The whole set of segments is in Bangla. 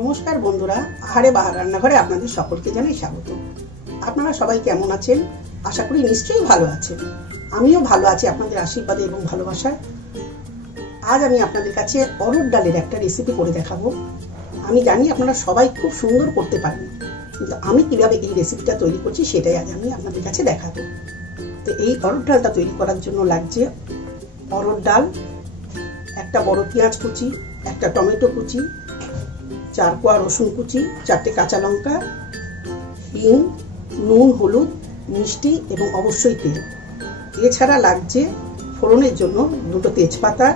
নমস্কার বন্ধুরা, আহারে বাহার রান্নাঘরে আপনাদের সকলকে জানাই স্বাগত। আপনারা সবাই কেমন আছেন? আশা করি নিশ্চয়ই ভালো আছেন। আমিও ভালো আছি আপনাদের আশীর্বাদে এবং ভালোবাসায়। আজ আমি আপনাদের কাছে অরহর ডালের একটা রেসিপি করে দেখাবো। আমি জানি আপনারা সবাই খুব সুন্দর করতে পারেন, কিন্তু আমি কিভাবে এই রেসিপিটা তৈরি করছি সেটাই আজ আমি আপনাদের কাছে দেখাবো। তো এই অরহর ডালটা তৈরি করার জন্য লাগছে অরহর ডাল, একটা বড় পেঁয়াজ কুচি, একটা টমেটো কুচি, 4 কোয়া রসুন কুচি, 4টে কাঁচা লঙ্কা, হিং, নুন, হলুদ, মিষ্টি এবং অবশ্যই তেল। এছাড়া লাগছে ফোড়নের জন্য 2টো তেজপাতা,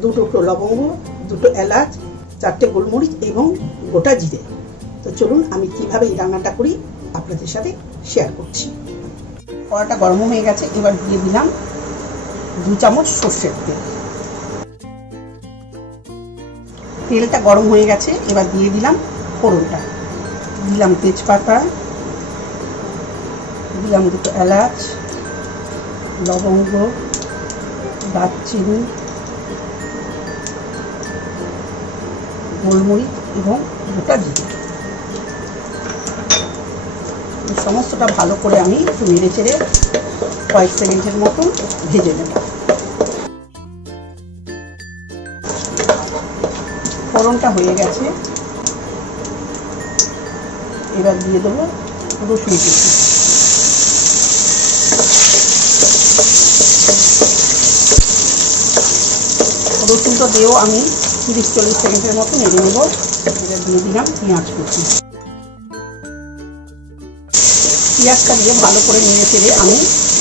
2 টুকরো লবঙ্গ, 2টো এলাচ, 4টে গোলমরিচ এবং গোটা জিরে। তো চলুন আমি কিভাবে এই রান্নাটা করি আপনাদের সাথে শেয়ার করছি। কড়াটা গরম হয়ে গেছে, এবার দিয়ে দিলাম 2 চামচ সর্ষের তেল। তেলটা গরম হয়ে গেছে, এবার দিয়ে দিলাম ফোড়নটা। দিলাম তেজপাতা, দিলাম 2টো এলাচ, লবঙ্গ, দারচিনি, গোলমরিচ এবং গোটা জিরে। সমস্তটা ভালো করে আমি একটু নেড়ে চেড়ে কয়েক সেকেন্ডের মতন ভেজে নেব। ফোড়নটা হয়ে গেছে, এবার দিয়ে দেবো রসুন কুচি। রসুনটা দিয়েও আমি 30-40 সেকেন্ডের মতো নেড়ে নেব। এবার দিয়ে দিলাম পেঁয়াজ কুচি। পেঁয়াজটা দিয়ে ভালো করে নেড়ে চেড়ে আমি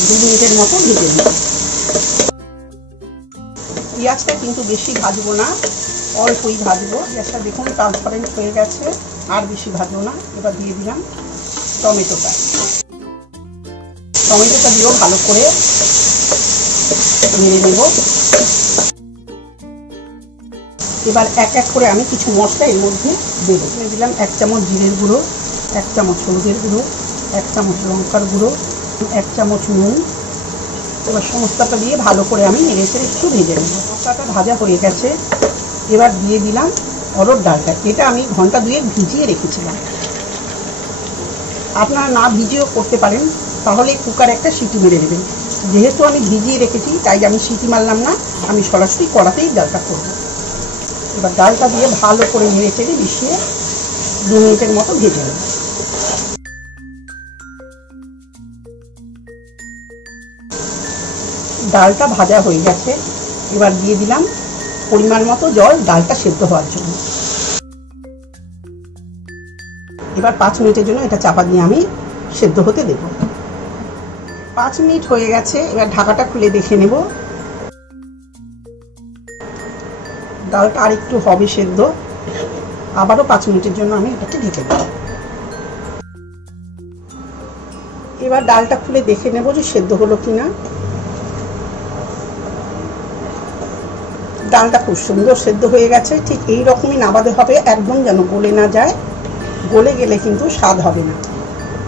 2 মিনিটের মতো ভেজে নেব। পেঁয়াজটা কিন্তু বেশি ভাজবো না, অল্পই ভাজবো। গ্যাসটা দেখুন ট্রান্সপারেন্ট হয়ে গেছে, আর বেশি ভাজবো না। এবার দিয়ে দিলাম টমেটোটা। টমেটোটা দিয়েও ভালো করে নেড়ে নেব। এবার এক এক করে আমি কিছু মশলা এর মধ্যে দেবো। দিলাম 1 চামচ জিরের গুঁড়ো, 1 চামচ হলুদের গুঁড়ো, 1 চামচ লঙ্কার গুঁড়ো, 1 চামচ নুন। এবার সমস্তটা দিয়ে ভালো করে আমি নেড়ে চেড়ে একটু ভেজে নেব। মশলাটা ভাজা হয়ে গেছে, এবার দিয়ে দিলাম অরহর ডালটা। এটা আমি ঘন্টা 2 ভিজিয়ে রেখেছিলাম। আপনারা না ভিজিয়েও করতে পারেন, তাহলে কুকারে একটা সিটি মেরে দেবেন। যেহেতু আমি ভিজিয়ে রেখেছি তাই আমি সিটি মারলাম না, আমি সরাসরি কড়াতেই ডালটা করব। এবার ডালটা দিয়ে ভালো করে নেড়ে চেড়ে মিশিয়ে 2 মিনিটের মতো ভেজে নেব। ডালটা ভাজা হয়ে গেছে, এবার দিয়ে দিলাম পরিমাণ মতো জল ডালটা সেদ্ধ হওয়ার জন্য। এবার 5 মিনিটের জন্য এটা চাপা দিয়ে আমি সেদ্ধ হতে দেব। 5 মিনিট হয়ে গেছে, এবার ঢাকাটা খুলে দেখে নেব। ডালটা আর একটু হবে সেদ্ধ, আবারও 5 মিনিটের জন্য আমি এটাকে ঢেকে দেব। এবার ডালটা খুলে দেখে নেব যে সেদ্ধ হলো কিনা। ডালটা খুব সুন্দর সেদ্ধ হয়ে গেছে। ঠিক এই রকমই নাবাতে হবে, একদম যেন গলে না যায়। গলে গেলে কিন্তু স্বাদ হবে না।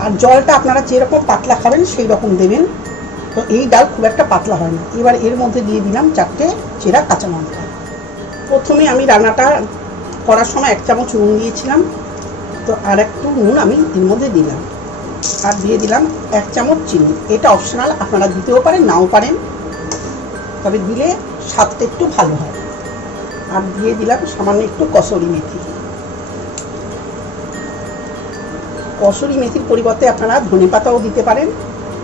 আর জলটা আপনারা যেরকম পাতলা খাবেন সেই রকম দেবেন। তো এই ডাল খুব একটা পাতলা হয় না। এবার এর মধ্যে দিয়ে দিলাম 4টে চেরা কাঁচা লঙ্কা। প্রথমে আমি রান্নাটা করার সময় 1 চামচ নুন দিয়েছিলাম, তো আর একটু নুন আমি এর মধ্যে দিলাম। আর দিয়ে দিলাম 1 চামচ চিনি। এটা অপশনাল, আপনারা দিতেও পারেন নাও পারেন, তবে দিলে স্বাদটা একটু ভালো হয়। আর দিয়ে দিলাম সামান্য একটু কসুরি মেথি। কসুরি মেথির পরিবর্তে আপনারা ধনেপাতাও দিতে পারেন,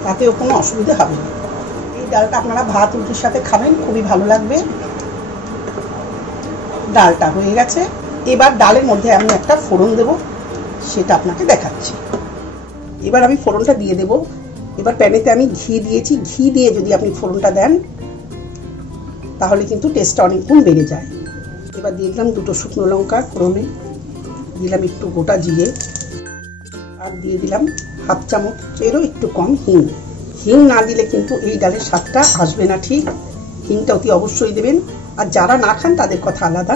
তাতেও কোনো অসুবিধা হবে না। এই ডালটা আপনারা ভাত রুটির সাথে খাবেন, খুবই ভালো লাগবে। ডালটা হয়ে গেছে, এবার ডালের মধ্যে আমি একটা ফোড়ন দেব, সেটা আপনাকে দেখাচ্ছি। এবার আমি ফোড়নটা দিয়ে দেব। এবার প্যানেতে আমি ঘি দিয়েছি। ঘি দিয়ে যদি আপনি ফোড়নটা দেন তাহলে কিন্তু টেস্টটা অনেক গুণ বেড়ে যায়। এবার দিয়ে দিলাম 2টো শুকনো লঙ্কা ফোড়নে, দিলাম একটু গোটা জিরে, আর দিয়ে দিলাম 1/2 চামচেরও একটু কম হিং। হিং না দিলে কিন্তু এই ডালের স্বাদটা আসবে না ঠিক। হিংটা অতি অবশ্যই দেবেন, আর যারা না খান তাদের কথা আলাদা।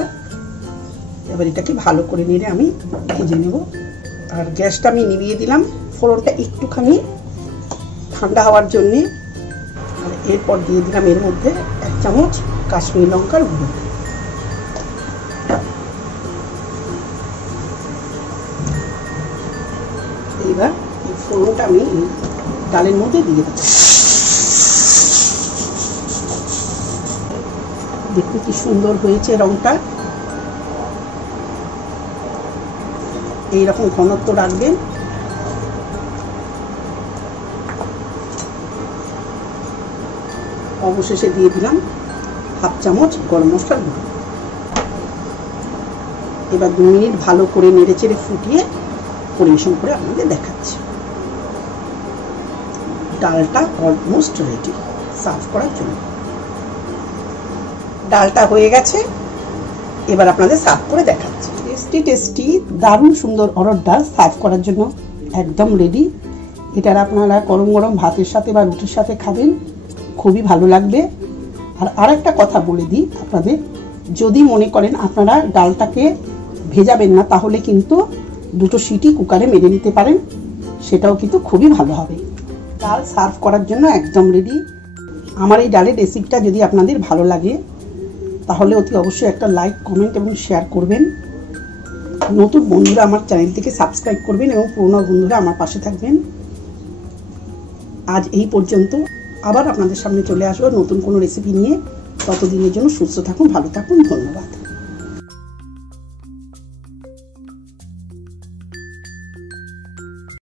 এবার এটাকে ভালো করে নেড়ে আমি ভেজে নেব। আর গ্যাসটা আমি নিভিয়ে দিলাম। ফোড়নটা একটুখানি ঠান্ডা হওয়ার জন্যে। আর এরপর দিয়ে দিলাম এর মধ্যে 1 চামচ কাশ্মীরি লঙ্কার গুঁড়ো। এবার এই ফোড়নটা আমি ডালের মধ্যে দিয়ে দেবো। দেখতে কি সুন্দর হয়েছে রংটা। এইরকম ঘনত্ব রাখবেন। অবশেষে দিয়ে দিলাম হাফ চামচ গরম মশলার গুঁড়ো। এবার 2 মিনিট ভালো করে নেড়েচেড়ে ফুটিয়ে পরিবেশন করে আপনাদের দেখাচ্ছি। ডালটা অলমোস্ট রেডি সার্ভ করার জন্য। ডালটা হয়ে গেছে, এবার আপনাদের সার্ভ করে দেখাচ্ছি। টেস্টি দারুণ সুন্দর অরহর ডাল সার্ভ করার জন্য একদম রেডি। এটার আপনারা গরম গরম ভাতের সাথে বা রুটির সাথে খাবেন, খুবই ভালো লাগবে। আর আরেকটা কথা বলে দিই আপনাদের, যদি মনে করেন আপনারা ডালটাকে ভেজাবেন না, তাহলে কিন্তু 2টো সিটি কুকারে মেরে নিতে পারেন, সেটাও কিন্তু খুবই ভালো হবে। ডাল সার্ভ করার জন্য একদম রেডি। আমার এই ডালের রেসিপিটা যদি আপনাদের ভালো লাগে তাহলে অতি অবশ্যই একটা লাইক, কমেন্ট এবং শেয়ার করবেন। নতুন বন্ধুরা আমার চ্যানেলটিকে সাবস্ক্রাইব করবেন এবং পুরনো বন্ধুরা আমার পাশে থাকবেন। আজ এই পর্যন্ত, আবার আপনাদের সামনে চলে আসবো নতুন কোনো রেসিপি নিয়ে। ততদিনের জন্য সুস্থ থাকুন, ভালো থাকুন, ধন্যবাদ।